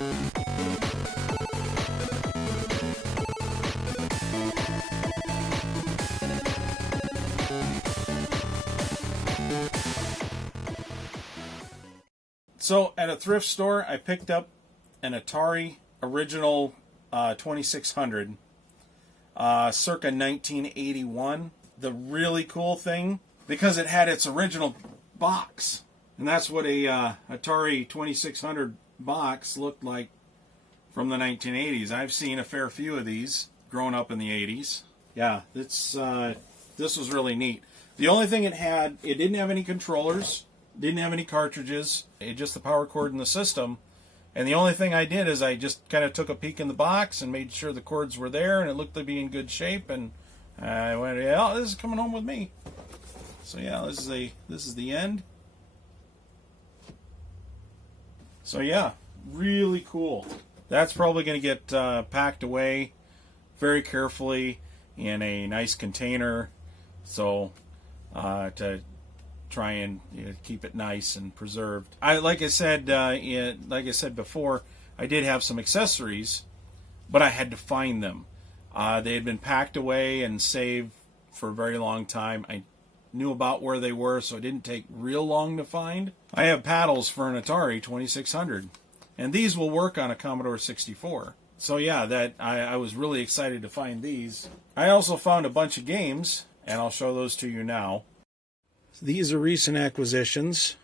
So at a thrift store, I picked up an Atari original 2600, circa 1981. The really cool thing, because it had its original box, and that's what a Atari 2600 box looked like from the 1980s. I've seen a fair few of these growing up in the 80s. Yeah, this was really neat. The only thing it didn't have any controllers, didn't have any cartridges, just the power cord and the system. And the only thing I did is I just kind of took a peek in the box and made sure the cords were there and it looked to be in good shape. And I went, yeah, this is coming home with me. So yeah, this is the end. So yeah, really cool. That's probably going to get packed away very carefully in a nice container, so to try and keep it nice and preserved. Like I said before, I did have some accessories, but I had to find them. They had been packed away and saved for a very long time. I knew about where they were, so it didn't take real long to find. I have paddles for an Atari 2600, and these will work on a Commodore 64. So yeah, I was really excited to find these. I also found a bunch of games, and I'll show those to you now. These are recent acquisitions.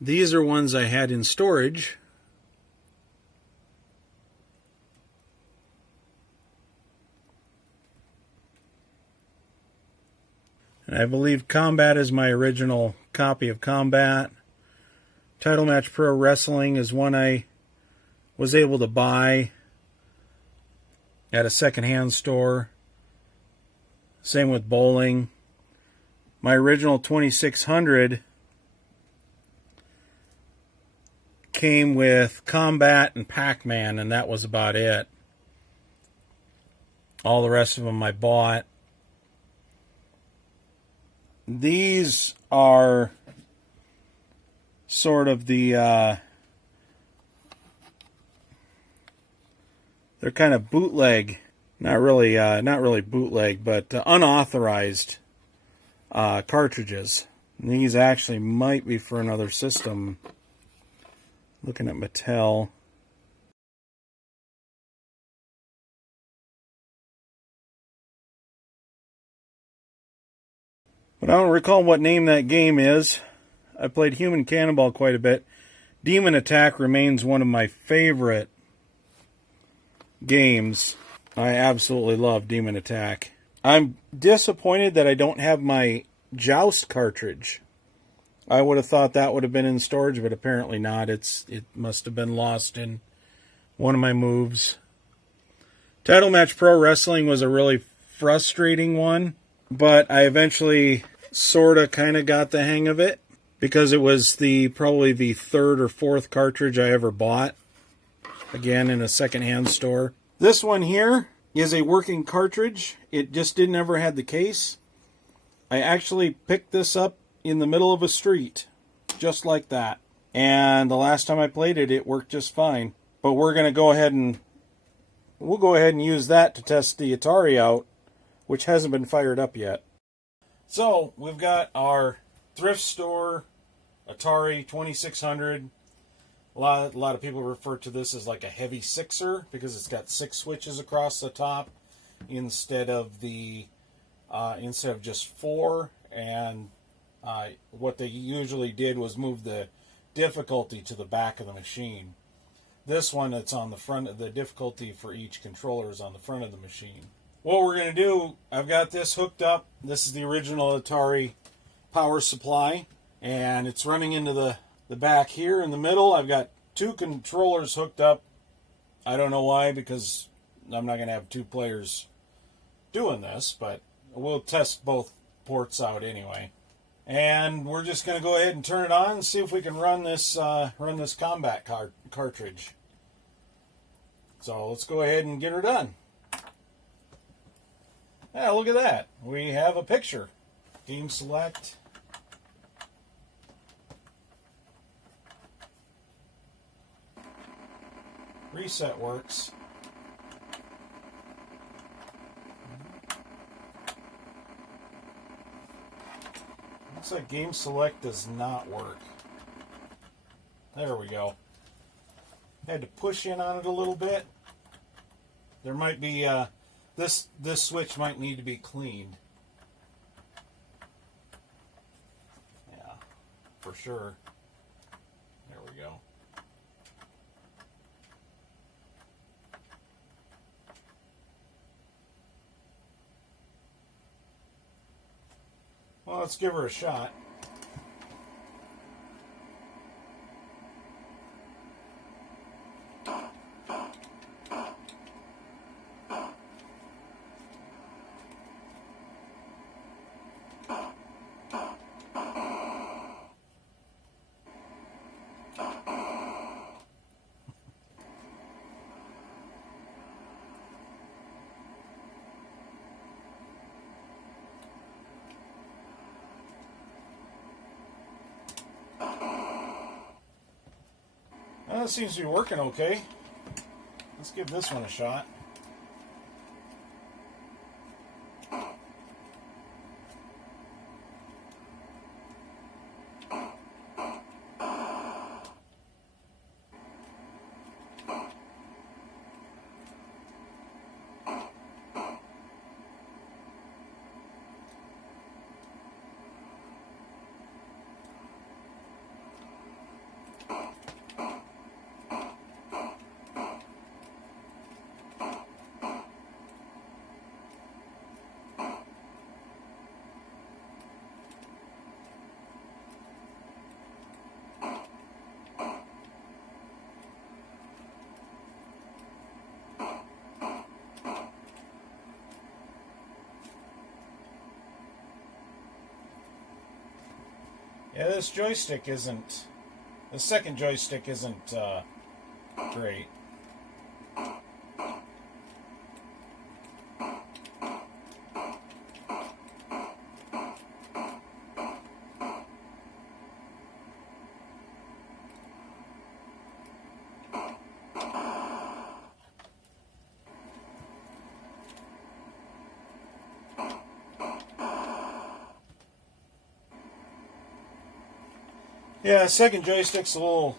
These are ones I had in storage. And I believe Combat is my original copy of Combat. Title Match Pro Wrestling is one I was able to buy at a secondhand store. Same with bowling. My original 2600 came with Combat and Pac-Man, and that was about it. All the rest of them I bought. These are sort of the they're kind of bootleg, not really bootleg, but unauthorized cartridges. And these actually might be for another system. Looking at Mattel. But I don't recall what name that game is. I played Human Cannonball quite a bit. Demon Attack remains one of my favorite games. I absolutely love Demon Attack. I'm disappointed that I don't have my Joust cartridge. I would have thought that would have been in storage, but apparently not. It must have been lost in one of my moves. Title Match Pro Wrestling was a really frustrating one, but I eventually sort of kind of got the hang of it because it was probably the third or fourth cartridge I ever bought, again in a secondhand store. This one here is a working cartridge. It just didn't ever have the case. I actually picked this up in the middle of a street, just like that. And the last time I played it, it worked just fine. But we're going to go ahead and use that to test the Atari out, which hasn't been fired up yet. So we've got our thrift store Atari 2600. A lot of people refer to this as like a heavy sixer because it's got 6 switches across the top instead of just 4. And what they usually did was move the difficulty to the back of the machine. This one, it's on the front of the difficulty for each controller is on the front of the machine. What we're going to do, I've got this hooked up. This is the original Atari power supply, and it's running into the back here in the middle. I've got 2 controllers hooked up. I don't know why, because I'm not going to have 2 players doing this, but we'll test both ports out anyway. And we're just going to go ahead and turn it on and see if we can run this Combat cartridge. So let's go ahead and get her done. Yeah, look at that. We have a picture. Game select. Reset works. Looks like game select does not work. There we go. Had to push in on it a little bit. There might be this switch might need to be cleaned. Yeah, for sure. There we go. Well, let's give her a shot. Well, it seems to be working okay. Let's give this one a shot. Yeah, this joystick isn't... The second joystick isn't great. Yeah, second joystick's a little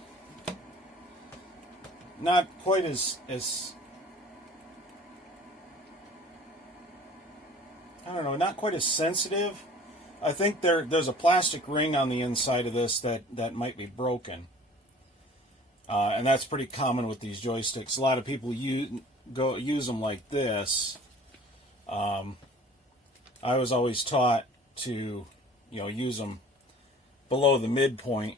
not quite as I don't know, not quite as sensitive. I think there's a plastic ring on the inside of this that might be broken, and that's pretty common with these joysticks. A lot of people use them like this. I was always taught to, use them below the midpoint.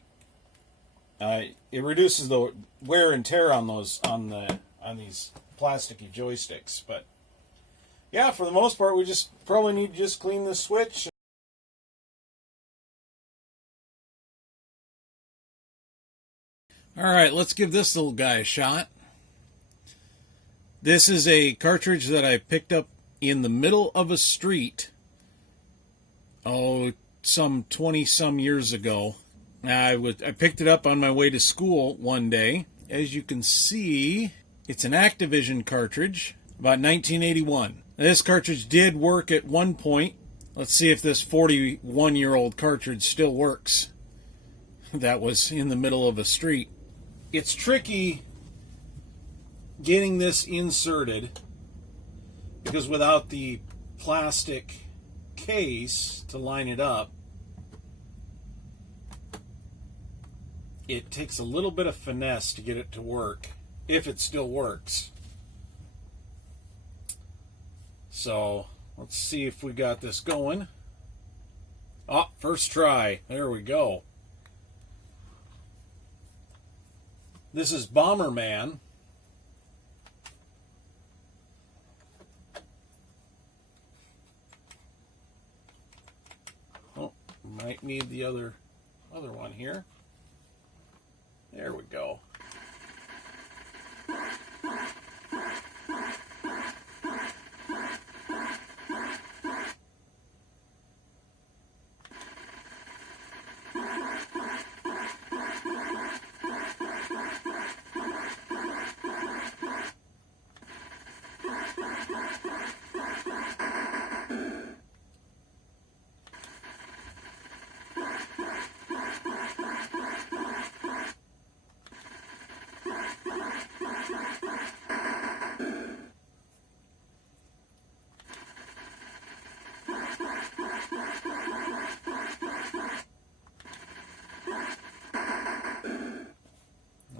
It reduces the wear and tear on these plasticky joysticks. But yeah, for the most part, we just probably need to just clean the switch. All right, let's give this little guy a shot. This is a cartridge that I picked up in the middle of a street, some 20-some years ago. I picked it up on my way to school one day. As you can see, it's an Activision cartridge, about 1981. This cartridge did work at one point. Let's see if this 41-year-old cartridge still works. That was in the middle of a street. It's tricky getting this inserted because without the plastic case to line it up, it takes a little bit of finesse to get it to work, if it still works. So let's see if we got this going. Oh, first try. There we go. This is Bomberman. Oh, might need the other one here. There we go.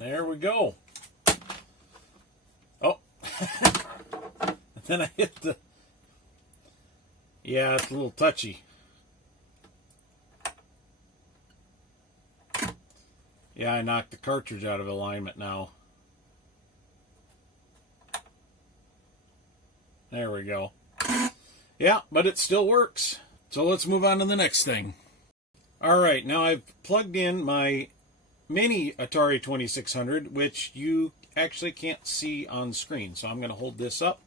There we go. Oh. Then I hit the... Yeah, it's a little touchy. Yeah, I knocked the cartridge out of alignment now. There we go. Yeah, but it still works. So let's move on to the next thing. Alright, now I've plugged in my mini Atari 2600, which you actually can't see on screen. So I'm going to hold this up.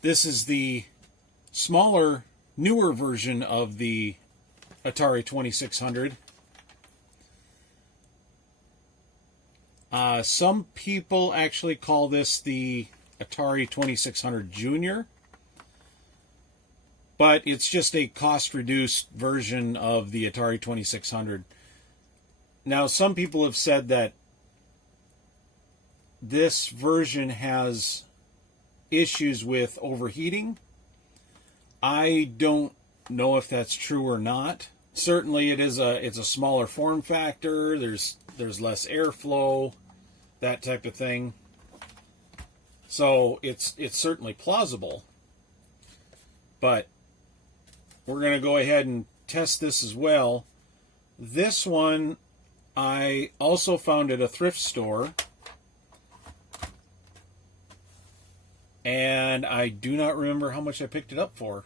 This is the smaller, newer version of the Atari 2600. Some people actually call this the Atari 2600 Junior, but it's just a cost-reduced version of the Atari 2600. Now, some people have said that this version has issues with overheating. I don't know if that's true or not. Certainly, it's a smaller form factor. There's less airflow, that type of thing. So it's certainly plausible. But we're going to go ahead and test this as well. This one I also found at a thrift store, and I do not remember how much I picked it up for.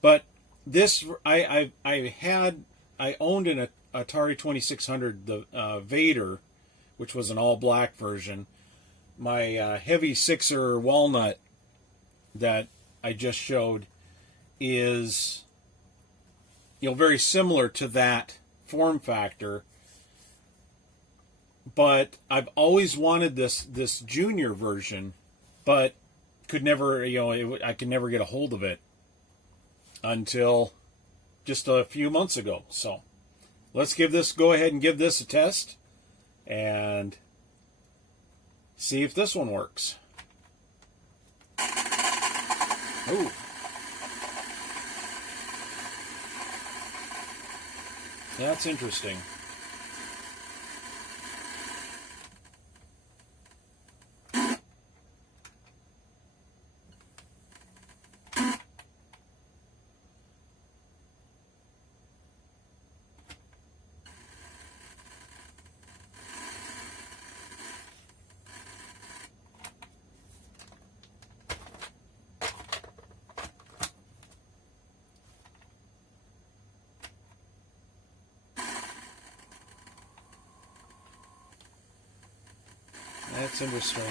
But this I owned an Atari 2600, the Vader, which was an all-black version. My heavy sixer walnut that I just showed is, very similar to that form factor. But I've always wanted this junior version, but could never, I could never get a hold of it until just a few months ago. So let's go ahead and give this a test and see if this one works. Ooh. That's interesting. That's interesting.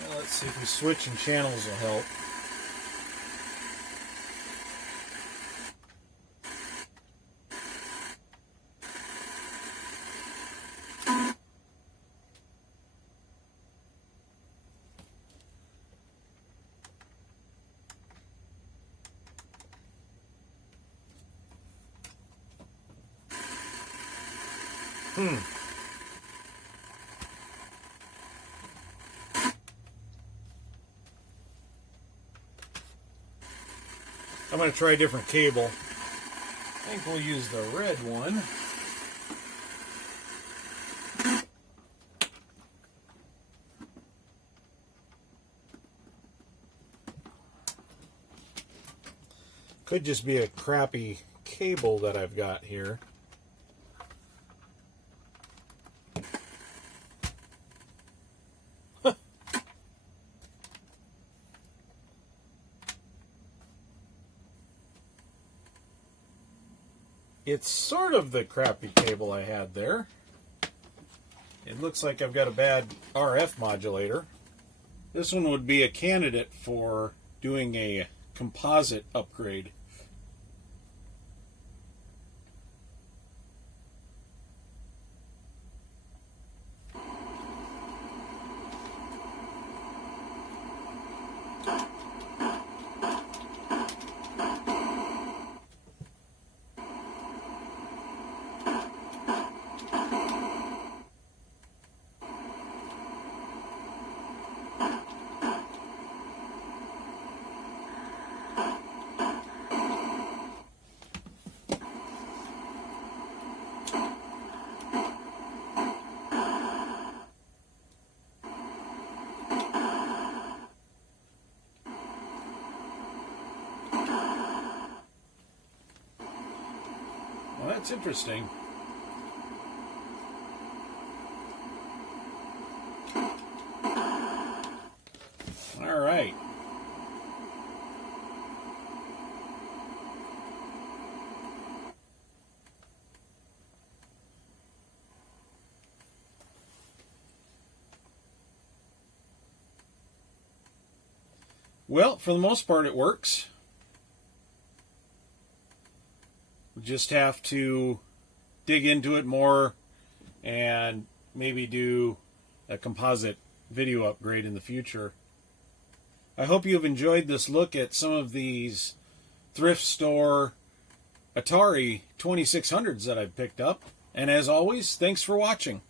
Well, let's see if switching channels will help. I'm going to try a different cable. I think we'll use the red one. Could just be a crappy cable that I've got here. It's sort of the crappy cable I had there. It looks like I've got a bad RF modulator. This one would be a candidate for doing a composite upgrade. Well, that's interesting. All right. Well, for the most part, it works. We just have to dig into it more and maybe do a composite video upgrade in the future. I hope you've enjoyed this look at some of these thrift store Atari 2600s that I've picked up. And as always, thanks for watching.